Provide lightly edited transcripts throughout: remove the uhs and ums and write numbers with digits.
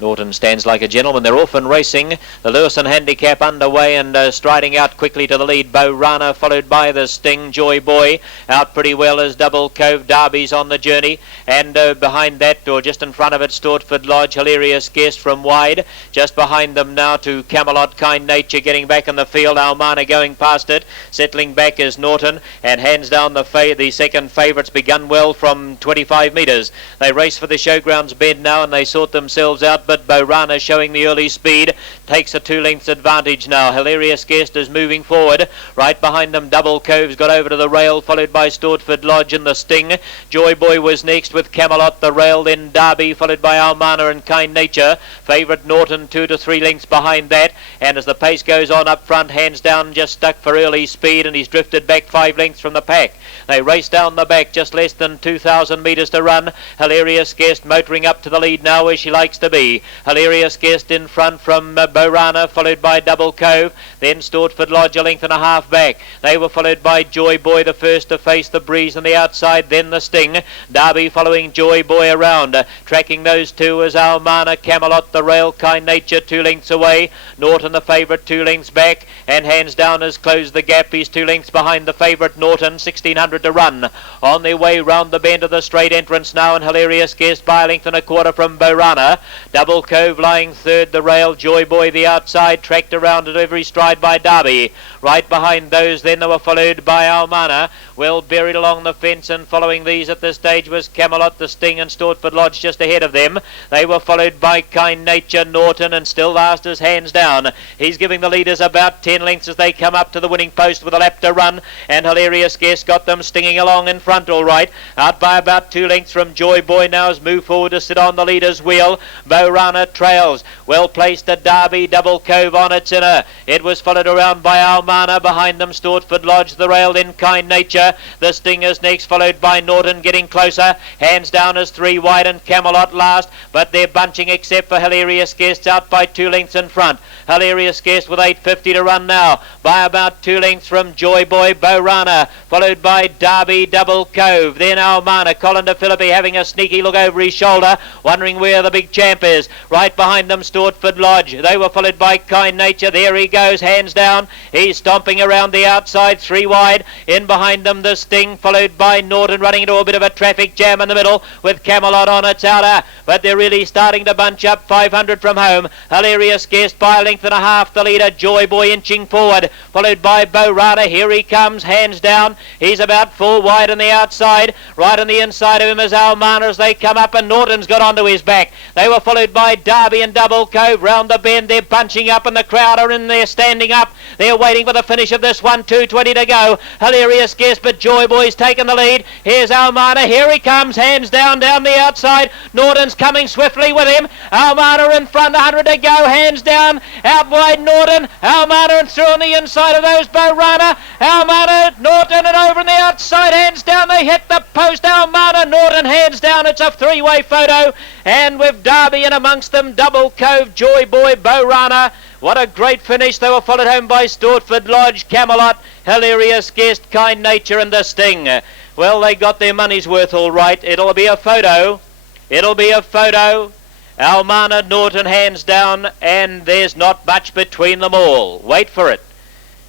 Norton stands like a gentleman. They're off and racing. The Louisson Handicap underway and striding out quickly to the lead. Bo Rana followed by the Sting. Joy Boy out pretty well as Double Cove. Derby's on the journey. And behind that, or just in front of it, Stortford Lodge. Hilarious Guest from wide. Just behind them now to Camelot. Kind Nature getting back in the field. Almana going past it. Settling back is Norton. And hands down the second favourites. Begun well from 25 metres. They race for the showgrounds bend now and they sort themselves out. But Bo Rana showing the early speed, takes a 2 lengths advantage now. Hilarious Guest is moving forward. Right behind them, Double Cove's got over to the rail, followed by Stortford Lodge and the Sting. Joy Boy was next with Camelot, the rail, then Derby, followed by Almana and Kind Nature. Favourite Norton 2 to 3 lengths behind that. And as the pace goes on up front, hands down, just stuck for early speed, and he's drifted back 5 lengths from the pack. They race down the back, just less than 2,000 metres to run. Hilarious Guest motoring up to the lead now where she likes to be. Hilarious Guest in front from Bo Rana, followed by Double Cove. Then Stortford Lodge a length and a half back. They were followed by Joy Boy, the first to face the breeze on the outside, then the Sting. Derby following Joy Boy around. Tracking those two is Almana, Camelot, the rail, Kind Nature 2 lengths away. Norton the favourite 2 lengths back. And hands down has closed the gap. He's 2 lengths behind the favourite Norton, 1600 to run. On their way round the bend of the straight entrance now, and Hilarious Guest by a length and a quarter from Bo Rana. Double Cove lying third, the rail, Joy Boy the outside, tracked around at every stride by Derby. Right behind those then they were followed by Almana, well buried along the fence, and following these at this stage was Camelot, the Sting and Stortford Lodge just ahead of them. They were followed by Kind Nature, Norton, and still last is hands down. He's giving the leaders about 10 lengths as they come up to the winning post with a lap to run, and Hilarious Guest got them stinging along in front all right, out by about 2 lengths from Joy Boy. Now has moved forward to sit on the leader's wheel. Bo Rana trails, well placed at Derby, Double Cove on its inner. It was followed around by Almana, behind them Stortford Lodge, the rail, then Kind Nature. The Sting is next, followed by Norton getting closer. Hands down as 3 wide and Camelot last, but they're bunching except for Hilarious Guest out by 2 lengths in front. Hilarious Guest with 8.50 to run now, by about 2 lengths from Joy Boy, Bo Rana, followed by Derby, Double Cove, then Almana. Colin de Philippi having a sneaky look over his shoulder, wondering where the big champ is. Right behind them Stortford Lodge. They were followed by Kind Nature. There he goes, hands down. He's stomping around the outside, 3 wide. In behind them the Sting, followed by Norton, running into a bit of a traffic jam in the middle with Camelot on its outer. But they're really starting to bunch up, 500 from home. Hilarious Guest by a length and a half, the leader. Joy Boy inching forward, followed by Bo Rana. Here he comes, hands down. He's about 4 wide on the outside. Right on the inside of him is Almana as they come up, and Norton's got onto his back. They were followed by Derby and Double Cove round the bend. They're bunching up and the crowd are in there standing up. They're waiting for the finish of this one. 2:20 to go. Hilarious Guest, but Joy Boy's taken the lead. Here's Almana. Here he comes, hands down the outside. Norton's coming swiftly with him. Almana in front, 100 to go. Hands down, out wide Norton. Almana and through on the inside of those Bo Rana. Almana, Norton, and over on the outside. Hands down, they hit the post. Almana, Norton, hands down. It's a 3-way photo. And with Derby in amongst them, Double Cove, Joy Boy, Bo Rana. What a great finish. They were followed home by Stortford Lodge, Camelot, Hilarious Guest, Kind Nature and the Sting. Well, they got their money's worth all right. It'll be a photo. It'll be a photo. Almana, Norton, hands down, and there's not much between them all. Wait for it.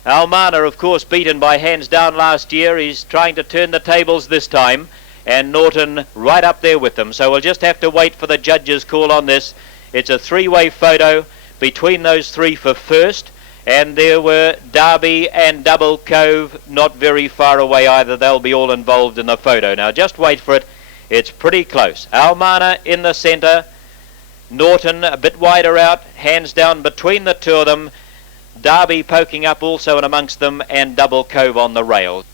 Almana, of course, beaten by hands down last year. He's trying to turn the tables this time, and Norton right up there with them. So we'll just have to wait for the judge's call on this. It's a 3-way photo between those 3 for first, and there were Derby and Double Cove not very far away either. They'll be all involved in the photo. Now just wait for it. It's pretty close. Almana in the centre, Norton a bit wider out, hands down between the two of them. Derby poking up also in amongst them, and Double Cove on the rail.